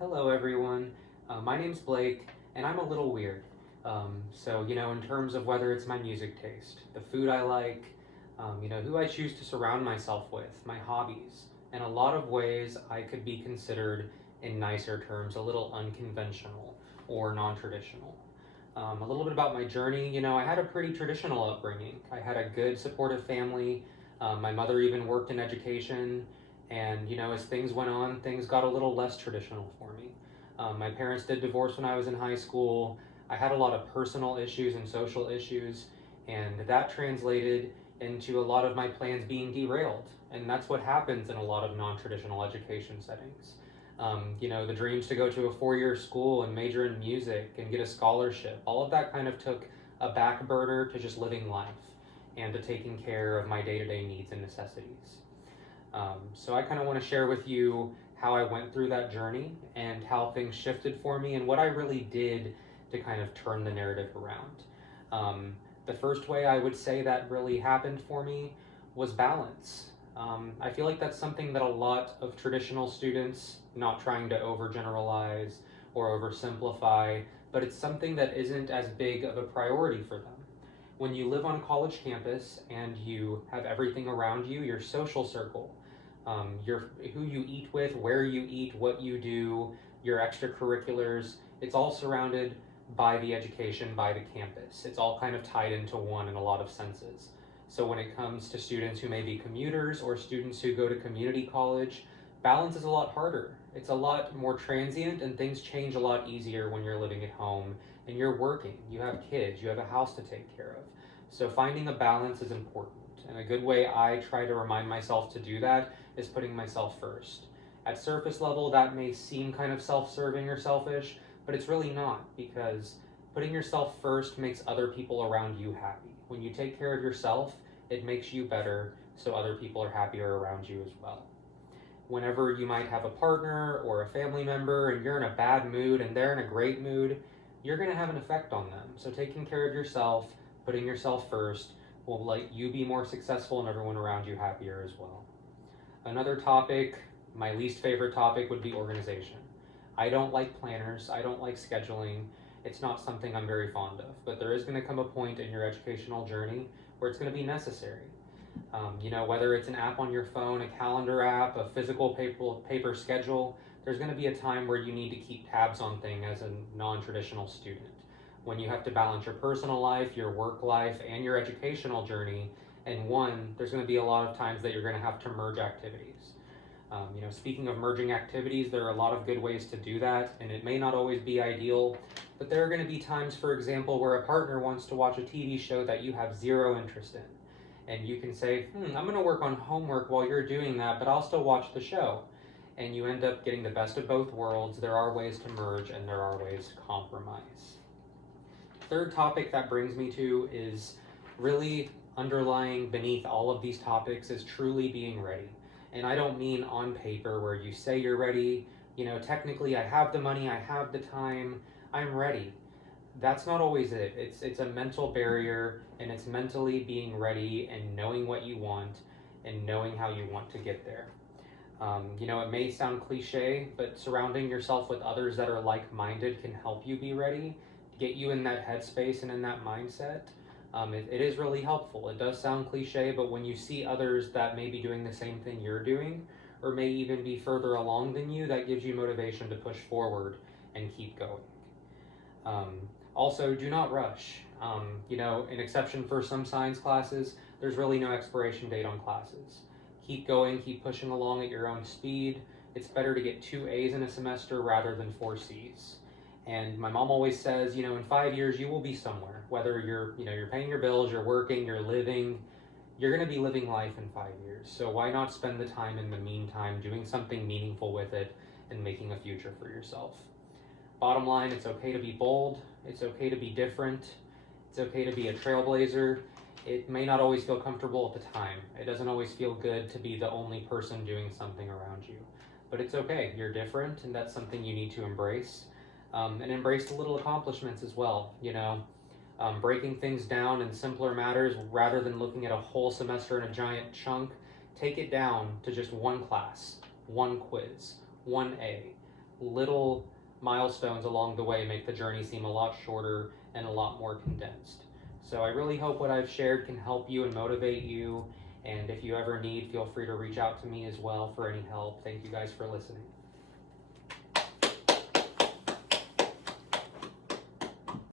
Hello everyone, my name's Blake and I'm a little weird. In terms of whether it's my music taste, the food I like, who I choose to surround myself with, my hobbies, in a lot of ways I could be considered, in nicer terms, a little unconventional or non-traditional. A little bit about my journey, I had a pretty traditional upbringing. I had a good supportive family. My mother even worked in education. And, as things went on, things got a little less traditional for me. My parents did divorce when I was in high school. I had a lot of personal issues and social issues, and that translated into a lot of my plans being derailed. And that's what happens in a lot of non traditional education settings. The dreams to go to a 4 year school and major in music and get a scholarship, all of that kind of took a back burner to just living life and to taking care of my day to day needs and necessities. So I kind of want to share with you how I went through that journey and how things shifted for me and what I really did to kind of turn the narrative around. The first way I would say that really happened for me was balance. I feel like that's something that a lot of traditional students, not trying to overgeneralize or oversimplify, but it's something that isn't as big of a priority for them. When you live on a college campus and you have everything around you, your social circle, who you eat with, where you eat, what you do, your extracurriculars, it's all surrounded by the education, by the campus. It's all kind of tied into one in a lot of senses. So when it comes to students who may be commuters or students who go to community college, balance is a lot harder. It's a lot more transient and things change a lot easier when you're living at home and you're working. You have kids, you have a house to take care of. So finding a balance is important. And a good way I try to remind myself to do that is putting myself first. At surface level, that may seem kind of self-serving or selfish, but it's really not, because putting yourself first makes other people around you happy. When you take care of yourself, it makes you better, so other people are happier around you as well. Whenever you might have a partner or a family member and you're in a bad mood and they're in a great mood, you're going to have an effect on them. So taking care of yourself, putting yourself first, will let you be more successful and everyone around you happier as well. Another topic, my least favorite topic, would be organization. I don't like planners, I don't like scheduling. It's not something I'm very fond of, but there is going to come a point in your educational journey where it's going to be necessary. Whether it's an app on your phone, a calendar app, a physical paper schedule, there's going to be a time where you need to keep tabs on things as a non-traditional student. When you have to balance your personal life, your work life, and your educational journey in one, there's going to be a lot of times that you're going to have to merge activities. Speaking of merging activities, there are a lot of good ways to do that, and it may not always be ideal, but there are going to be times, for example, where a partner wants to watch a TV show that you have zero interest in. And you can say, I'm going to work on homework while you're doing that, but I'll still watch the show. And you end up getting the best of both worlds. There are ways to merge and there are ways to compromise. Third topic that brings me to is really underlying beneath all of these topics is truly being ready. And I don't mean on paper where you say you're ready, technically I have the money, I have the time, I'm ready. That's not always it. It's a mental barrier, and it's mentally being ready and knowing what you want and knowing how you want to get there. It may sound cliche, but surrounding yourself with others that are like-minded can help you be ready, get you in that headspace and in that mindset. It is really helpful. It does sound cliche, but when you see others that may be doing the same thing you're doing, or may even be further along than you, that gives you motivation to push forward and keep going. Also, do not rush. An exception for some science classes, there's really no expiration date on classes. Keep going, keep pushing along at your own speed. It's better to get 2 A's in a semester rather than 4 C's. And my mom always says, in 5 years you will be somewhere. Whether you're paying your bills, you're working, you're living, you're going to be living life in 5 years. So why not spend the time in the meantime doing something meaningful with it and making a future for yourself? Bottom line, it's okay to be bold, it's okay to be different, it's okay to be a trailblazer. It may not always feel comfortable at the time. It doesn't always feel good to be the only person doing something around you. But it's okay, you're different, and that's something you need to embrace. And embrace the little accomplishments as well, breaking things down in simpler matters rather than looking at a whole semester in a giant chunk. Take it down to just one class, one quiz, 1 A. little milestones along the way make the journey seem a lot shorter and a lot more condensed. So I really hope what I've shared can help you and motivate you. And if you ever need, feel free to reach out to me as well for any help. Thank you guys for listening.